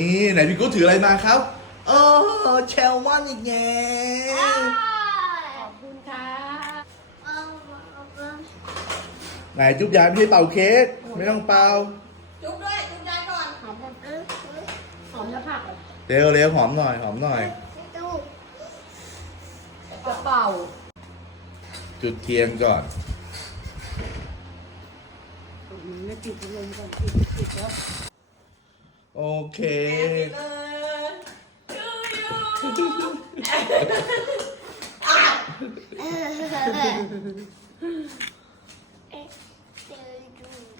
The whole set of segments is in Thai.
นี่ไหนพี่กุ๊ดถืออะไรมาครับโอ้แชลมอนอีกแงขอบคุณค่ะไหนจุ๊บยายไม่ให้เป่าเค้กไม่ต้องเป่าจุ๊บด้วยจุ๊บยายก่อนหอมหอมหอมแล้วผักเร็วเร็วหอมหน่อยหอมหน่อยกระเป๋าจุดเทียนก่อนไม่ติดลมก่อนติดติดแล้ว โอเค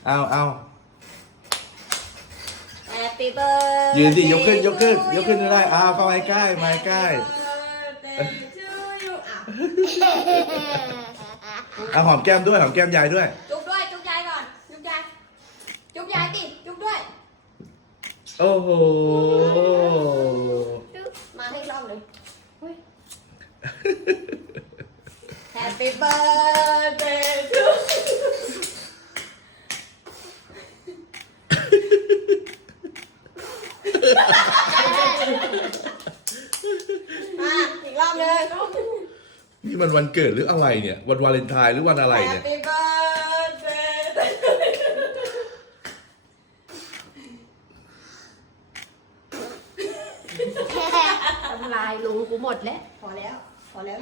เอาเอาแฮปปี้เบิร์ดยืนสิยกขึ้นยกขึ้น ยกขึ้นไม่ได้อ้าวเข้ามาใกล้มาใกล้เอาหอมแก้มด้วยหอมแก้มยายด้วย จุ๊บด้วย จุ๊บยายก่อน จุ๊บยาย จุ๊บยายดิ จุ๊บด้วย โอ้โห มาให้รอบเลยแฮปปี้เบิร์ดเดย์ทูมาอีกรอบเลย นี่มันวันเกิดหรืออะไรเนี่ย วันวาเลนไทน์หรือวันอะไรแฮเนี่ปยปี้เบิร์ดเดย์ ทำลายลุงกูหมดแล้ว พอแล้ว พอแล้ว